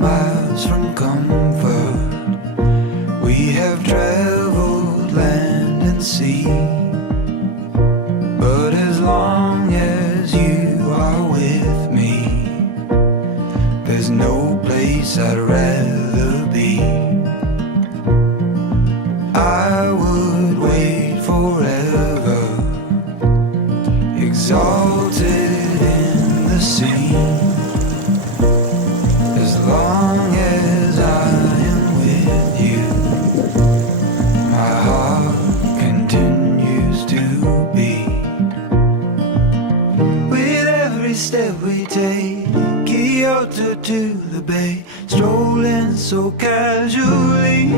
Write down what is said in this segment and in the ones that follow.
miles from comfort. We have traveled land and sea, but as long as you are with me, there's no place I'd rather be. I would wait forever, exalted in the scene, as long as I am with you. My heart continues to beat. With every step we take, Kyoto to the bay, strolling so casually.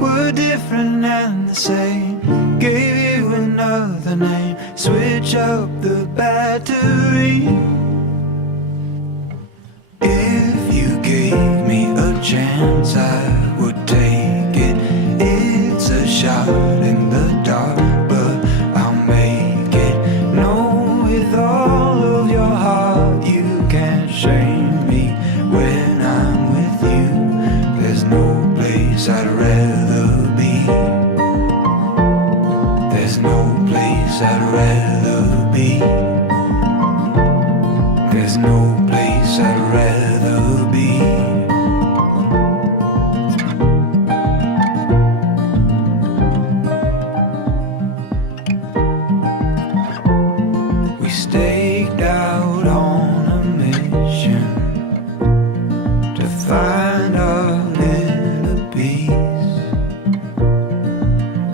We're different and the same, gave you another name, switch up the battery. If you gave me a chance, I would take it. It's a shot in the dark, but I'll make it. No, with all of your heart, you can't shame me when I'm with you. There's no place I'd rather be. There's no place I'd rather be. There's no place I'd rather be. We staked out on a mission to find our inner peace,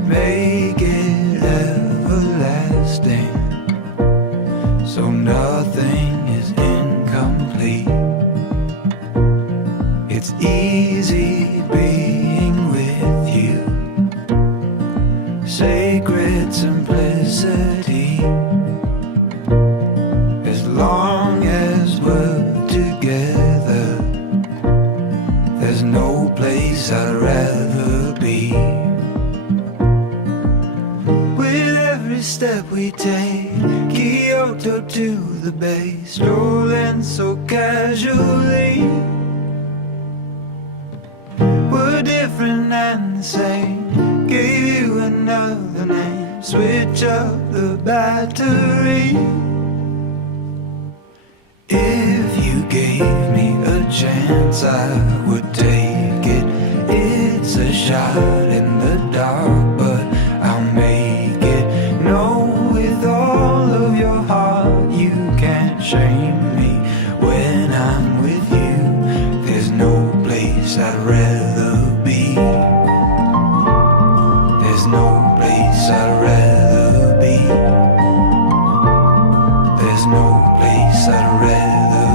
make it everlasting, so nothing is incomplete. It's easy being with you, sacred simplicity. As long as we're together, there's no place I'd rather be. With every step we take, Kyoto to the bay, strolling so casually. We're different and the same, gave you another name, switch up the battery. If you gave me a chance, I would take it. It's a shot in the dark, but I'll make it. No, with all of your heart, you can't shame me when I'm with you. There's no place I'd rather be. There's no place I'd rather be. There's no place I'd rather